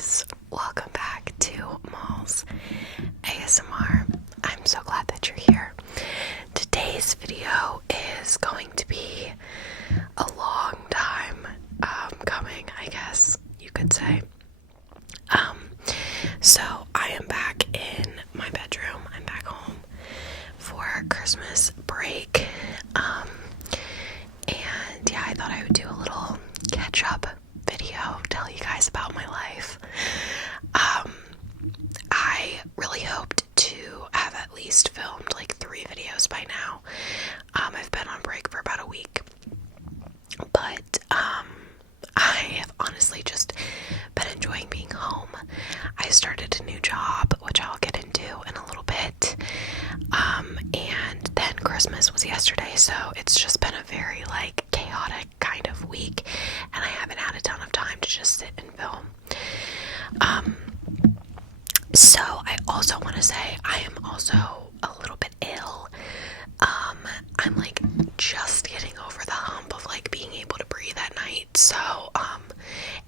guys, welcome back to Malls ASMR. I'm so glad that you're here. Today's video is going to be a long time coming, I guess you could say. So I am back in my bedroom. I'm back home for Christmas break. And yeah, I thought I would do a little catch-up video, tell you guys about my life. I really hoped to have at least filmed like 3 videos by now. I've been on break for about a week, but I have honestly just been enjoying being home. I started a new job, which I'll get into in a little bit, and then Christmas was yesterday, so it's just been a very like chaotic kind of week, and I haven't had a ton of time to just sit and film. So I also want to say I am also a little bit ill. I'm like just getting over the hump of like being able to breathe at night, so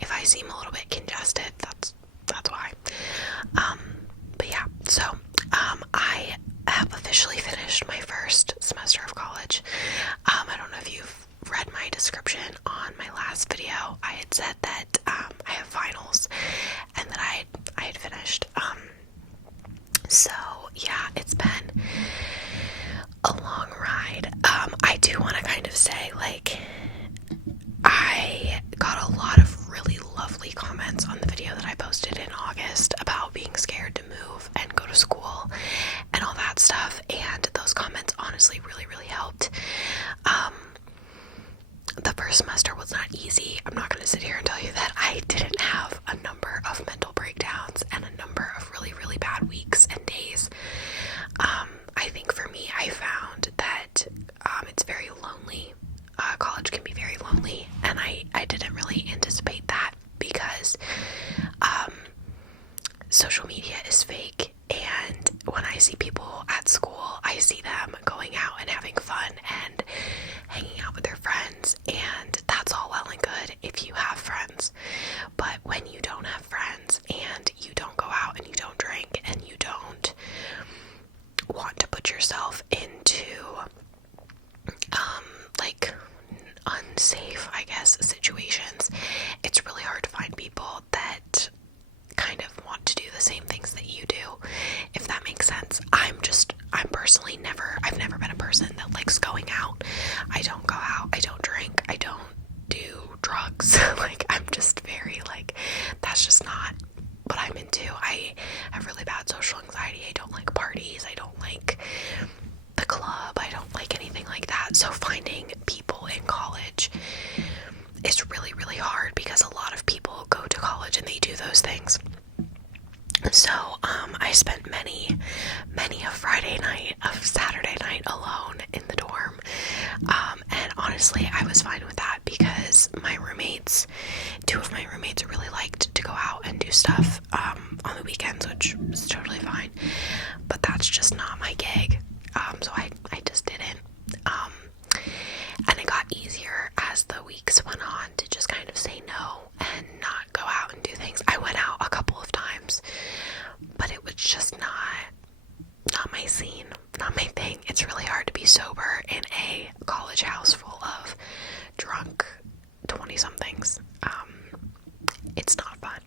if I seem a little bit congested, that's why. But yeah, so I have officially finished my first semester of college. I don't know if you've read my description on my last video. I had said that I have finals and that I had finished. So yeah, it's been a long ride. I do want to kind of say, like, I got a lot of really lovely comments on the video that I posted in August about being scared to move and go to school and all that stuff, and those comments honestly really helped. The first semester was not easy. I'm not going to sit here and tell you that I didn't have a number of mental breakdowns and a number of really bad weeks and days. I think for me, I found that it's very lonely. College can be very lonely, and I didn't really anticipate that because social media is fake, and when I see people at school, I see them going out and having fun and hanging out with their friends, and that's all well and good if you have friends. But when you don't have friends and you don't go out and you don't drink and you don't want to put yourself into like unsafe, I guess, situations, it's really hard to find people that kind of want to do the same things that you do, if that makes sense. I'm personally I've never been a person that likes going out. I don't go out, I don't drink, I don't do drugs. Like, I'm just very like, that's just not what I'm into. I have really bad social anxiety. I don't like parties, I don't like the club, I don't like anything like that. So finding people in college is really hard because a lot of people go to college and they do those things. So I spent many a Friday night, a Saturday night alone in the dorm, and honestly I was fine with that because my roommates, 2 of my roommates really liked to go out and do stuff on the weekends, which is totally fine, but that's just not my gig. So I just didn't, and it got easier as the weeks went on to just kind of say no and not go out and do things. I went out a couple of times, but it was just not my scene, not my thing. It's really hard to be sober in a college house full of drunk 20-somethings. It's not fun.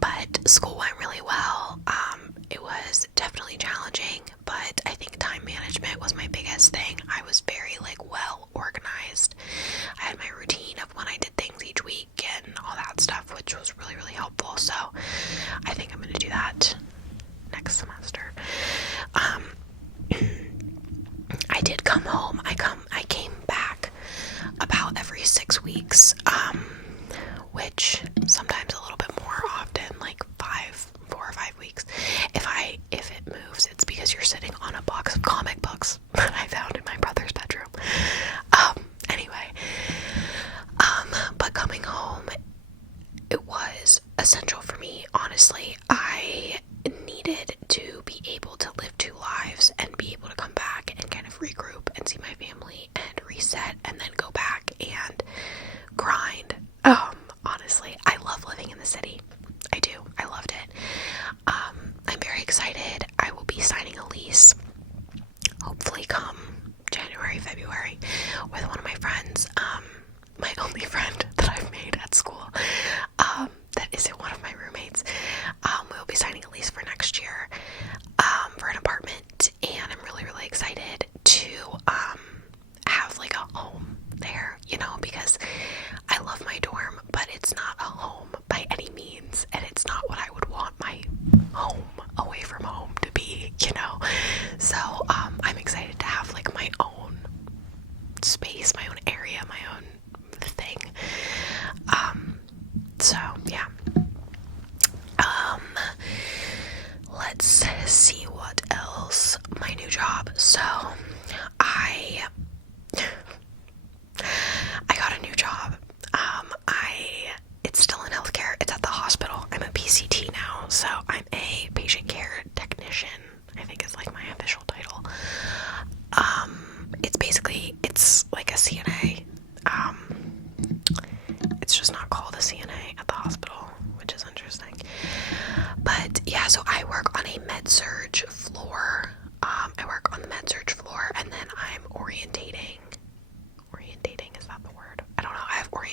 But school went really well. It was definitely challenging, but I think time management was my biggest thing. I was very like well organized. I had my routine of when I did things each week and all that stuff, which was really helpful. So I think I'm going to do that next semester. I did come home. I came back about every 6 weeks, which sometimes a little bit more often, like 4 or 5 weeks. If it moves, it's because you're sitting on a box of comic books that I found in my brother's bedroom. Anyway,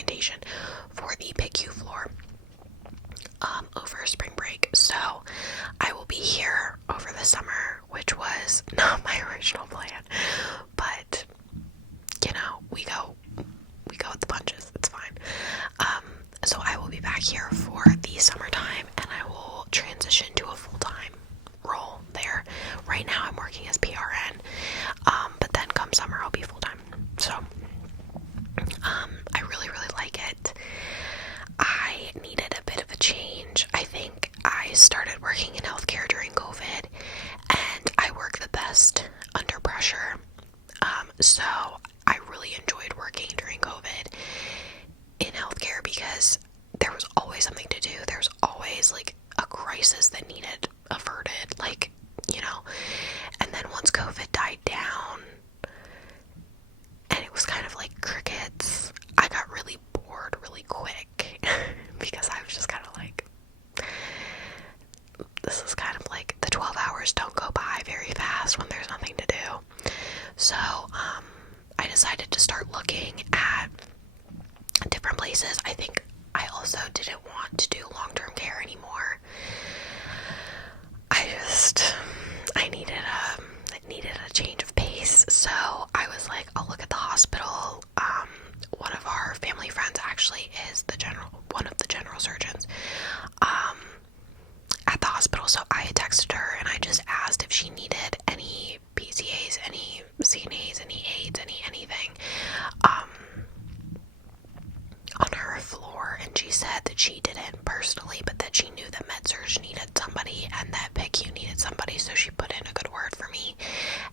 orientation for the PICU floor over spring break. So I will be here over the summer, which was not my original plan, but you know, we go with the punches. It's fine. So I will be back here for the summertime, and I will transition to a full-time role there. Right now I'm working as PRN, but then come summer I'll be full-time. So I really like it. I needed a bit of a change. I think I started working in healthcare during COVID, and I work the best under pressure. So I really enjoyed working during COVID in healthcare because there was always something to do. There's always like a crisis that needed averted, like, you know. And then once COVID died down and it was kind of like crickets, I got really bored really quick because I was just kind of like, this is kind of like the 12 hours don't go by very fast when there's nothing to do. So I decided to start looking at different places. I think I also didn't want to do long-term care anymore. I needed a change of pace. So I was like, I'll look at the hospital. One of our family friends actually is one of the general surgeons at the hospital. So I texted her and I just asked if she needed any PCAs, any CNAs, any aides, anything on her floor, and she said that she didn't personally, but that she knew that MedSurg needed somebody and that PICU needed somebody, so she put in a good word for me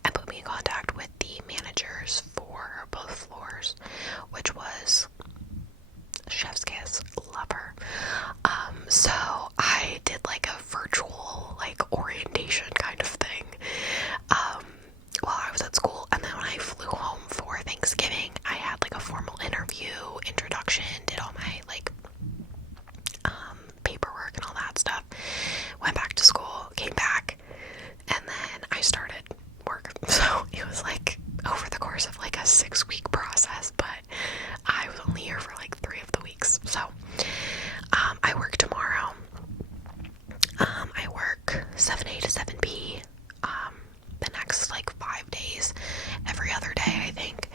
and put me in contact with the managers for both floors, which was chef's kiss. Love her. So I did like a virtual like orientation kind of thing while I was at school, and then when I flew home for Thanksgiving, I had like a formal interview, introduction, did all my like paperwork and all that stuff, went back to school, came back, and then I started work. So it was like over the course of like a 6-week process, but I was only here for like 3 of the weeks. So I work tomorrow. I work 7A to 7P the next like 5 days, every other day I think.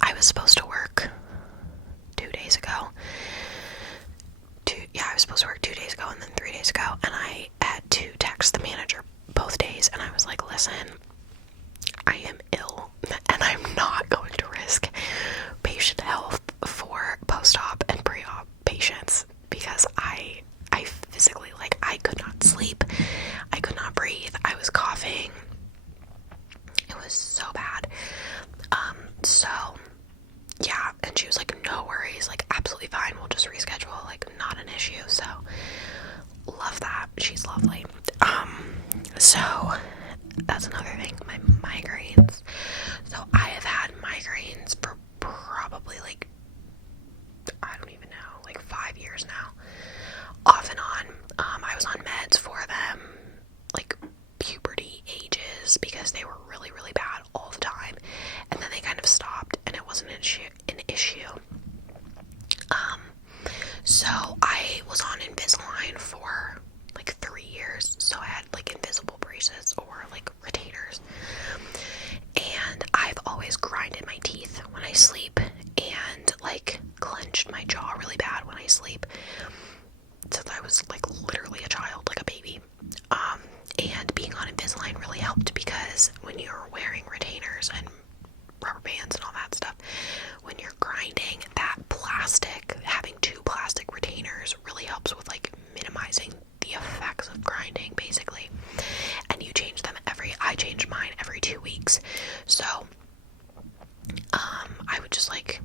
I was supposed to work 2 days ago. I was supposed to work 2 days ago and then 3 days ago, and I had to text the manager both days, and I was like, listen, I am ill, and I'm not going to risk patient health for post-op and pre-op patients, because I physically, like, I could not sleep, I could not breathe, I was coughing, it was so bad. So yeah, and she was like, no worries, like, absolutely fine, we'll just reschedule, like, not an issue. So love that, she's lovely. So that's another thing, my migraines. So I have had migraines for probably like, I don't even know, like 5 years now, off and on. I was on meds for them, like puberty ages, because they were really bad all the time, and then they kind of stopped, and it wasn't an issue. So I was on Invisalign for like 3 years, so I had like invisible braces or like retainers, and I've always grinded my teeth when I sleep and like clenched my jaw really bad when I sleep, since I was like literally a child, like a baby. And being on Invisalign really helped, because when you're wearing retainers and rubber bands and all that stuff, when you're grinding, that plastic, having 2 plastic retainers really helps with like minimizing the effects of grinding, basically. And you change them I changed mine every 2 weeks. So I would just like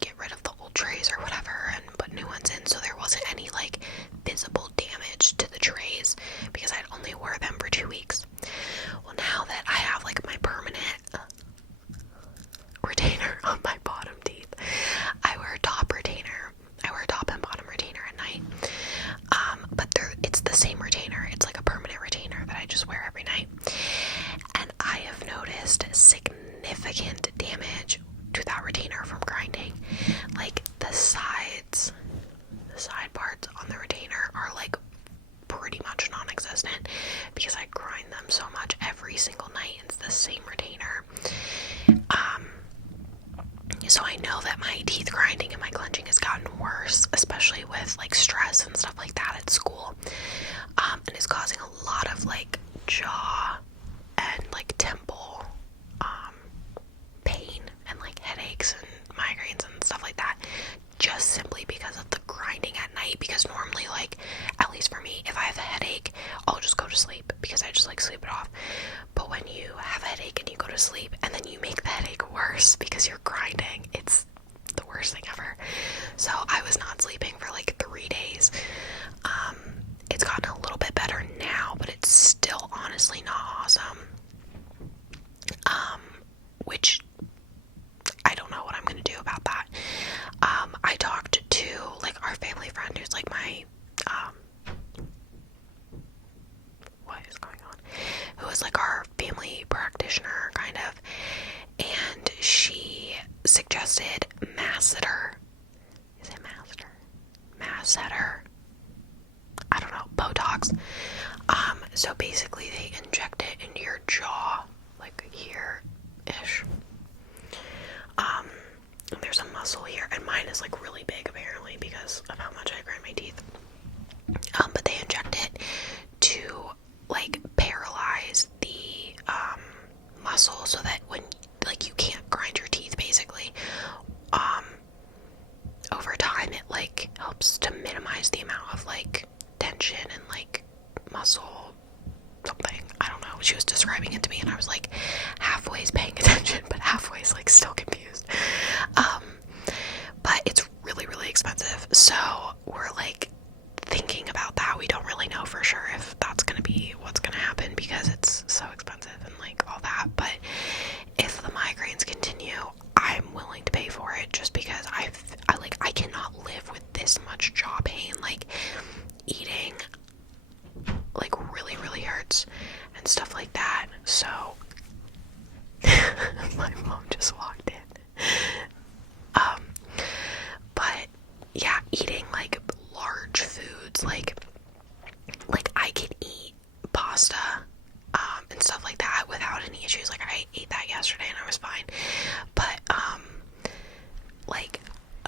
get rid of the old trays or whatever and put new ones in, so there wasn't any like visible damage to the trays, because I'd only wear them for 2 weeks. Well, now that I have like my permanent retainer on my bottom teeth, I wear a top retainer. I wear a top and bottom retainer at night. But it's the same retainer. It's like a permanent retainer that I just wear every night. And I have noticed significant damage to that retainer from grinding. Like the side parts on the retainer are like pretty much non-existent because I grind them so much every single night. It's the same retainer. So I know that my teeth grinding and my clenching has gotten worse, especially with like stress and stuff like that at school. And it's causing a lot of like jaw and like temple pain and like headaches and migraines and stuff like that, just simply because of the grinding at night. Because normally, like, at least for me, if I have a headache, I'll just go to sleep because I just like sleep it off. But when you have a headache and you go to sleep and then you make the headache worse because you're grinding, it's the worst thing ever. So I was not sleeping for like 3 days. It's gotten a little bit better now, but it's still honestly not awesome. Which I don't know what I'm gonna do about that. I talked to like our family friend who's like my what is going on? Who is like our family practitioner kind of, and she suggested masseter. Is it masseter? I don't know, Botox. So basically they inject it into your jaw, like here-ish. There's a muscle here, and mine is like really big apparently because of how much I grind my teeth. But they inject it to like paralyze the muscle so that when like you can't grind your teeth basically. Over time it like helps to minimize the amount of like tension and like muscle something. I don't know. She was describing it to me and I was like halfway's paying attention but halfway's like still confused. But it's really, really expensive. So we're like thinking about that. We don't really know for sure if that's gonna be what's gonna happen because it's so expensive and like all that. But if the migraines continue, I'm willing to pay for it just because I cannot live with this much jaw pain. Like eating like really, really hurts and stuff like that. So my mom just walked in. But yeah, eating like large foods, like I can eat pasta, and stuff like that without any issues. Like I ate that yesterday and I was fine. But like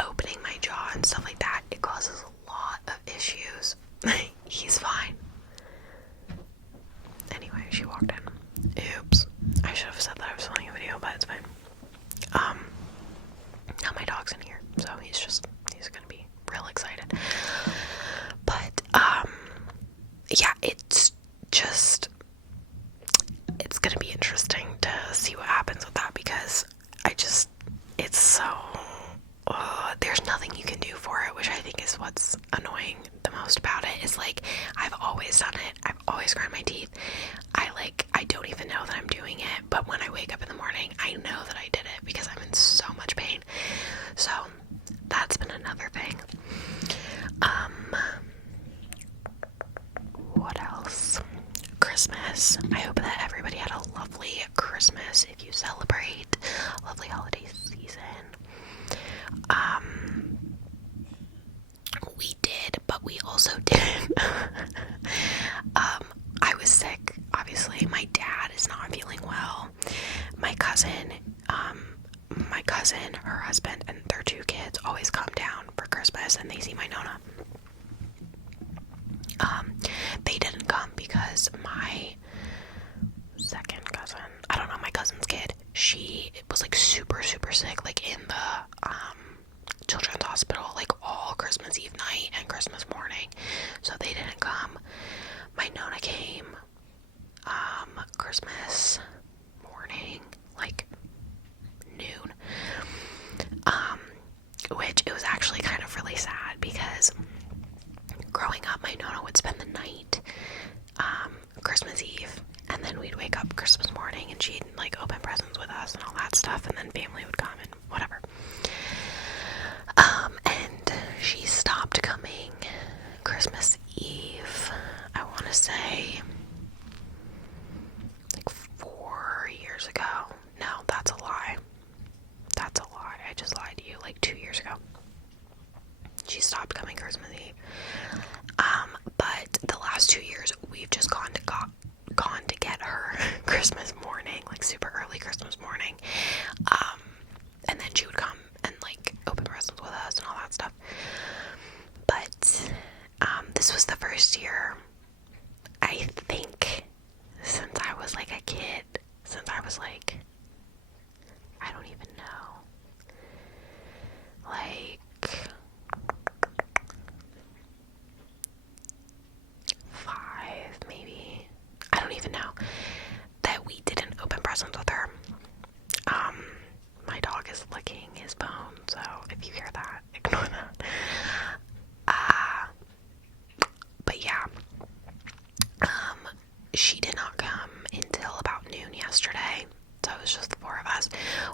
opening my jaw and stuff like that, it causes a lot of issues. He's fine. Anyway, she walked in. Oops. I should have said that I was filming a video, but it's fine. Now my dog's in here, so he's gonna be real excited. But, yeah, it's gonna be interesting to see what happens with that because it's so, there's nothing you can do for it, which I think is what's annoying the most about it. Is like, I've always done it, I've always grind my teeth, I don't even know that I'm doing it, but when I wake up in the morning, I know that I did it because I'm in so much pain. So, that's been another thing. What else? Christmas. I hope that everybody had a lovely Christmas if you celebrate. Lovely holiday season. We did, but we also didn't. I was sick, obviously. My dad is not feeling well. My cousin, her husband, and their 2 kids always come down for Christmas and they see my Nona. They didn't come because my second cousin, I don't know, my cousin's kid, she was like super, super sick, like in the children's hospital, like all Christmas Eve night and Christmas morning, so they didn't come. My Nona came Christmas morning, like noon, which it was actually kind of really sad because growing up my Nona would spend the night Christmas Eve, and then we'd wake up Christmas morning and she'd like open presents with us and all that stuff, and then family would come and whatever. And she stopped coming Christmas Eve, I want to say like 4 years ago. No, that's a lie. Christmas Eve. But the last 2 years we've just gone to get her Christmas morning, like super early Christmas morning. And then she would come and like open presents with us and all that stuff. But this was the first year, I think, since I was like a kid, since I was like, I don't even know, like 5 maybe, I don't even know, that we didn't open presents with her. My dog is licking his bone, so if you hear that, ignore that. But yeah, she did not come until about noon yesterday, so it was just the 4 of us,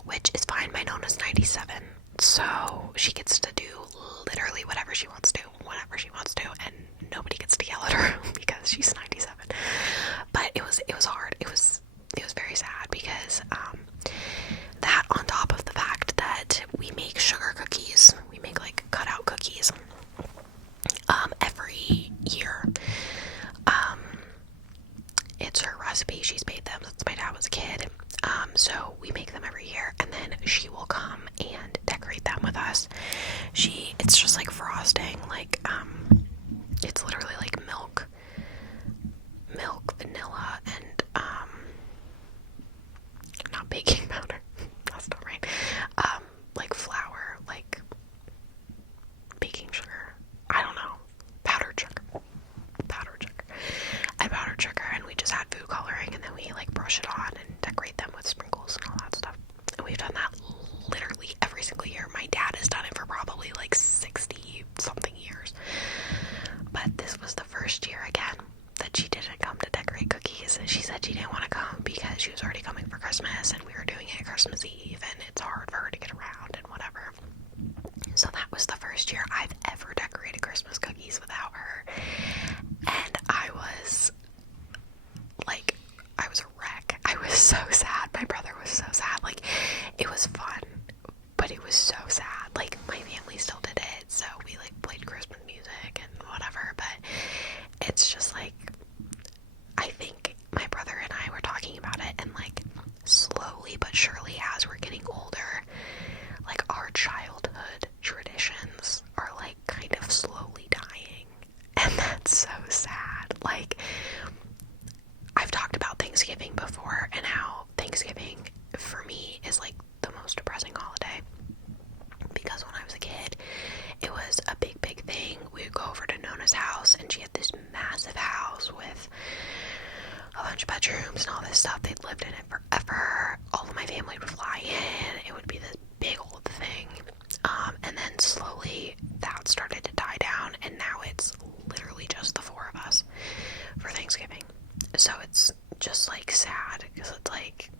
which is fine. My Nona's 97, so she gets to do literally whatever she wants to, whenever she wants to, and nobody gets to yell at her because she's 97. But it was hard. It was very sad because that, on top of the fact that we make sugar cookies, we make like cutout cookies every year. It's her recipe, she's made them since my dad was a kid. So we make them every year, and then she will come and decorate them with us. It's just like frosting, like it's literally like milk, vanilla, and not baking powder, that's not right, like flour, like baking sugar, I don't know, powdered sugar, and we just add food coloring, and then we like brush it on and decorate them with sprinkles and all that stuff. And we've done that literally every single year. My dad has done it for probably like 60 something years, but this was the first year again that she didn't come to decorate cookies. She said she didn't want to come because she was already coming for Christmas, and we were doing it Christmas Eve, and it's hard for her to get around and whatever. So that was the first year I've ever decorated Christmas cookies without her, and I was a wreck. I was so sad. My brother was so sad. Like, it was fun, but it was so sad. Like, my family still did it, so we like played Christmas music and whatever, but it's just like, I think my brother and I were talking about it, and like slowly but surely as we're getting older, like our childhood traditions are like kind of slowly dying, and that's so sad. Like, I've talked about Thanksgiving before and how Thanksgiving for me is like the most depressing holiday, because when I was a kid it was a big thing. We would go over to Nona's house, and she had this massive house with a bunch of bedrooms and all this stuff. They'd lived in it forever. All of my family would fly in. It would be this big old thing. And then slowly that started to die down, and now it's literally just the 4 of us for Thanksgiving. So it's just like sad, because it's like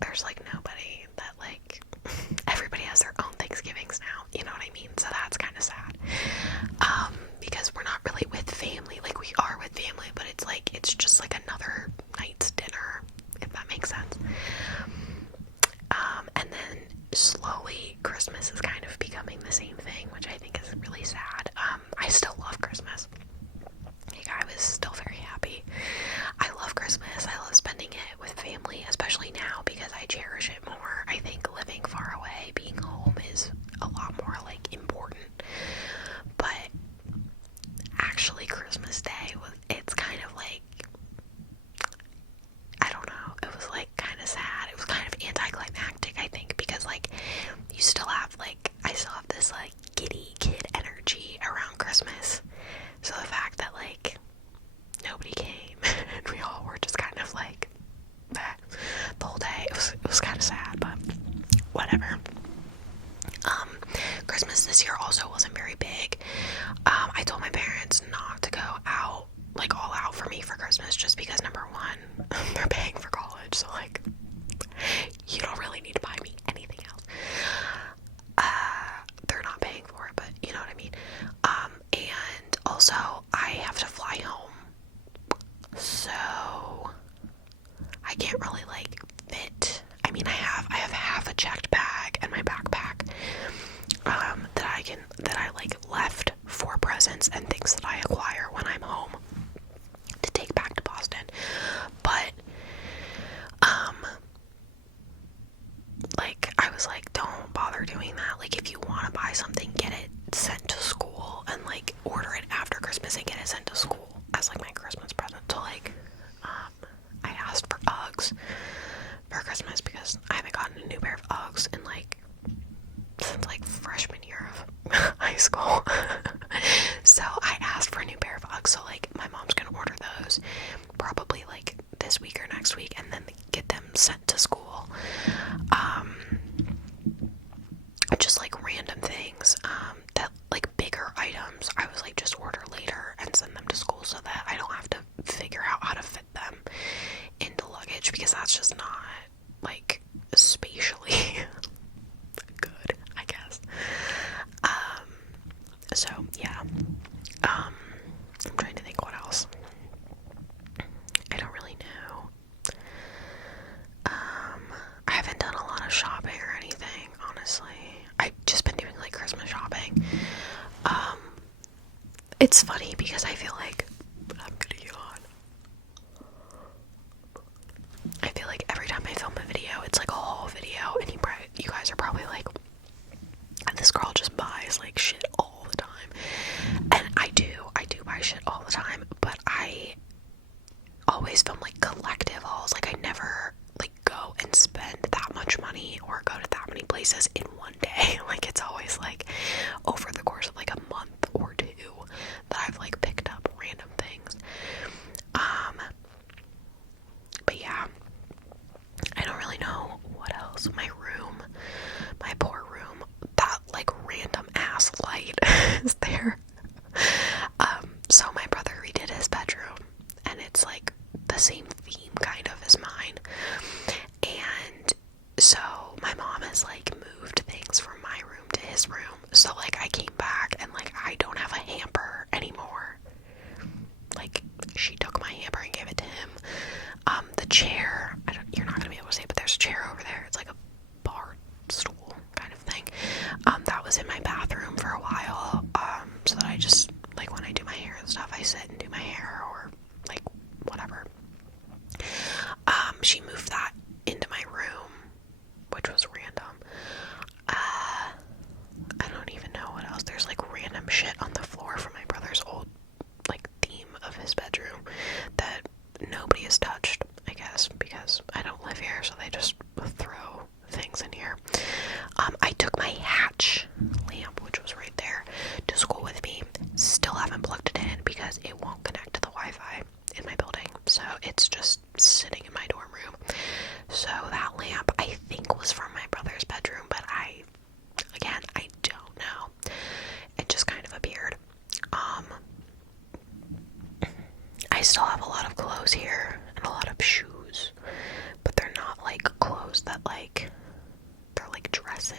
there's like nobody that like everybody has their own Thanksgivings now, you know what I mean? So that's kind of sad, because we're not really with family. Like, we are with family, but it's like, it's just like another night's dinner, if that makes sense. And then slowly Christmas is kind of becoming the same thing, which I think is really sad. I still love Christmas. Like, I was still very happy. I love Christmas. I love spending it with family, especially now because I cherish it more. I think living far away, being home is a lot more like important. But actually Christmas Day it's kind of like, I don't know, it was like kind of sad. It was kind of anticlimactic, I think, because like you still have like, I still have this like giddy kid energy around Christmas. So the fact that like nobody came and we all were just kind of like the whole day, it was kind of sad, but whatever. Christmas this year also wasn't very big. I told my parents not to go out, like all out for me for Christmas, just because number one, they're paying for college, so like, you don't really need to buy me anything else. They're not paying for it, but you know what I mean. And also I have to fly home, so I can't really like fit. I mean, I have half a checked bag and my backpack that I like left presents and things that I acquire when I'm home to take back to Boston. But like, I was like, don't bother doing that. Like, if you want to buy something, get it sent to school, and like order it after Christmas and get it sent to school as like my Christmas present. So like, I asked for Uggs for Christmas because I haven't gotten a new pair of Uggs in like since like freshman year of high school. So I asked for a new pair of Uggs. So like, my mom's gonna order those probably like this week or next week, and then get them sent to school. Just like random things, that like bigger items, I was like, just order later and send them to school so that I don't have to figure out how to fit them into luggage, because that's just not like spatially good, I guess. So yeah. I'm trying to think what else. I don't really know. I haven't done a lot of shopping or anything, honestly. I've just been doing like Christmas shopping. It's funny because I feel like I'm gonna yawn. I feel like every time I film a video, it's like a haul video, and you guys are probably like, this girl just buys like shit all the time. And I do buy shit all the time, but I always film like collective hauls. Like, I never like go and spend that much money or go to that many places in one day. Like, it's always like over the course of like a month or two that I've like picked up random things. But yeah, I don't really know what else. My room, my poor room, that like random ass light is there. So my brother redid his bedroom, and it's like the same theme kind of as mine. And so my mom has like moved things from my room to his room. So like, I came back and like, I don't have a hamper anymore. Like, she took my hamper and gave it to him. The chair, you're not gonna be able to see it, but there's a chair over there. It's like a bar stool kind of thing. That was in my bathroom for a while. So that I just, like, when I do my hair and stuff, I sit and do my hair, or like whatever. She moved that into my room, which was random. I don't even know what else. There's like random shit on the floor from my brother's old like theme of his bedroom that nobody has touched, I guess, because I don't live here, so they just throw things in here. I took my Hatch lamp, which was right there, to school with me. Still haven't plugged it in because it won't connect to the Wi-Fi in my building, so it's just sitting in my dorm room. So that lamp, I think, was from my brother's bedroom, but I don't know. It just kind of appeared. I still have a lot of clothes here and a lot of shoes, but they're not like clothes that like, they're like dresses,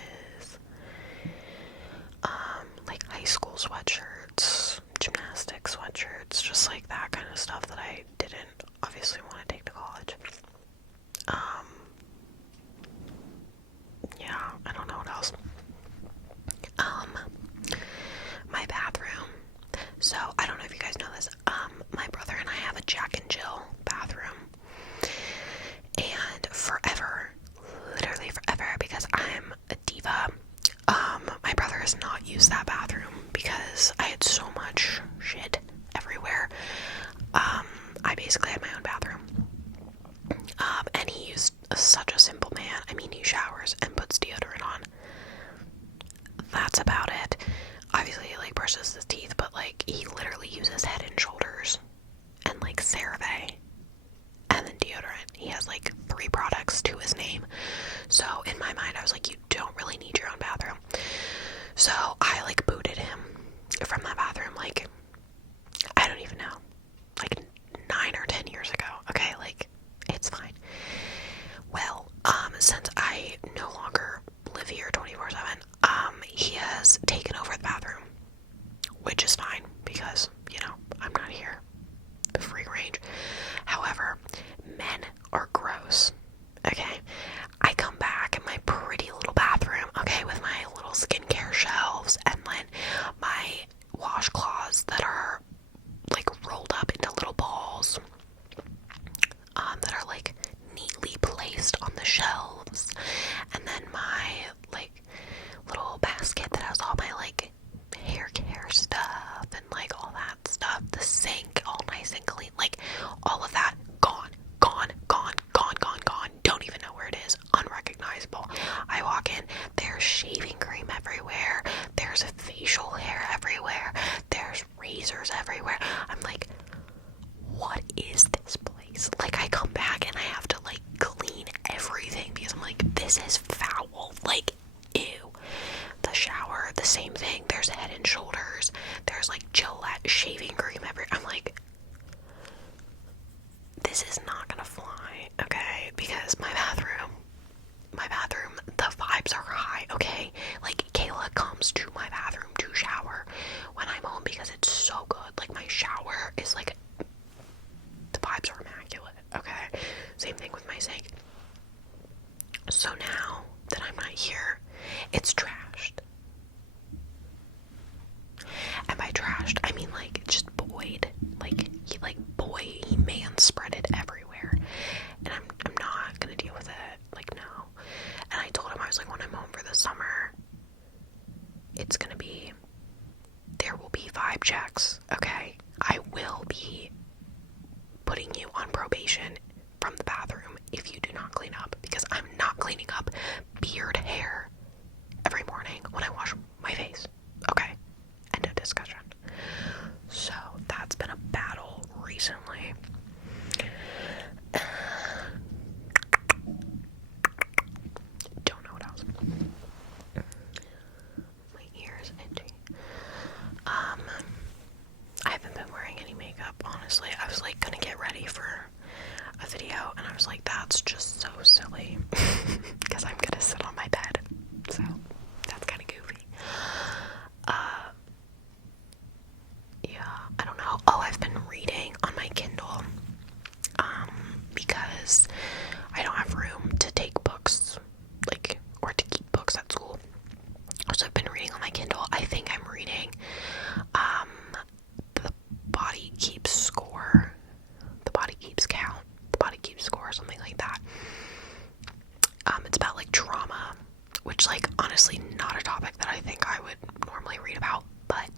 like high school sweatshirts, gymnastic sweatshirts, just like that kind of stuff that I didn't obviously want to take to college. Yeah, I don't know what else. My bathroom. So, I don't know if you guys know this, my brother and I have a Jack and Jill bathroom. And forever, literally forever, because I'm a diva, my brother has not used that bathroom because I had so much shit everywhere. I basically had my own bathroom. And he's such a simple man. I mean, he showers and puts deodorant on. That's about it. Obviously, he like brushes his teeth, but like, he literally uses Head and Shoulders and like CeraVe and then deodorant. He has like 3 products to his name. So in my mind, I was like, you don't really need your own bathroom. So I like booted him from that bathroom, like, I don't even know, like 9 or 10 years ago. Okay, like, it's fine. Well, since I no longer live here 24/7, he has taken over the bathroom, which is fine because, you know, I'm not here. Free range. However, men are gross. Okay? I come back in my pretty little bathroom, okay, with my little skincare shelves and then my washcloths the same thing. There's Head and Shoulders. There's like Gillette shaving cream I'm like, this is not gonna fly, okay? Because my bathroom, the vibes are high, okay? Like, Kayla comes to my bathroom to shower when I'm home because it's so good. Like, my shower is like, the vibes are immaculate, okay? Same thing with my sink. So now that I'm not here, it's trashed. And by trashed, I mean like just Boyd. He man spread it everywhere. And I'm not gonna deal with it. Like, no. And I told him, I was like, when I'm home for the summer, there will be vibe checks, okay? I will be putting you on probation from the bathroom if you do not clean up, because I'm not cleaning up beard hair every morning when I wash my face, okay? End of discussion. So that's been a battle recently. Don't know what else. My ears itchy. I haven't been wearing any makeup, honestly. I was like gonna get ready for a video and I was like, that's just so silly because I'm gonna sit on my bed, so that's kind of goofy. Yeah, I don't know. Oh, I've been reading on my Kindle because I don't have room to take books, like, or to keep books at school. So I've been reading on my Kindle. I think I'm reading The Body Keeps Score, The Body Keeps Count, The Body Keeps Score, something like that. It's about like trauma, which, like, honestly not a topic that I think I would normally read about, but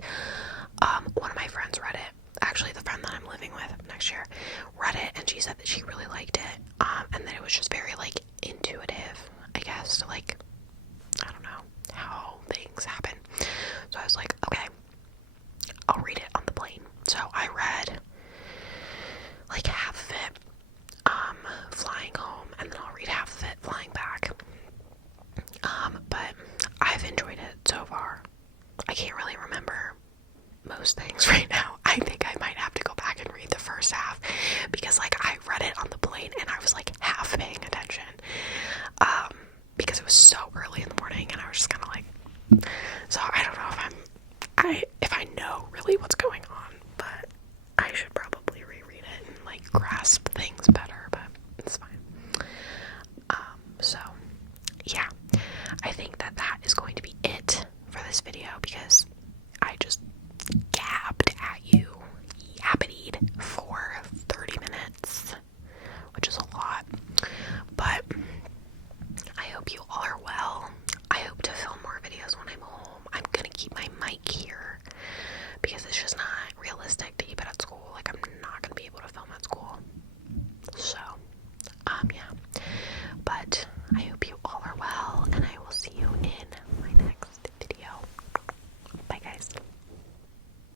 one of my friends read it. Actually, the friend that I'm living with next year read it, and she said that she really liked it, and that it was just very, like, intuitive, I guess, to, like, I don't know, how things happen. So I was like, okay, I'll read it on the plane. So I read, like, half of it, flying home, and then I'll read half of it flying back. But I've enjoyed it so far. I can't really remember most things right now. I think I might have to go back and read the first half, because, like, I read it on the plane and I was like half paying attention, because it was so early in the morning and I was just kind of like, so I don't know if I know really what's going on, but I should probably reread it and, like, grasp things better, but it's fine. So yeah, I think that is going to be it for this video, because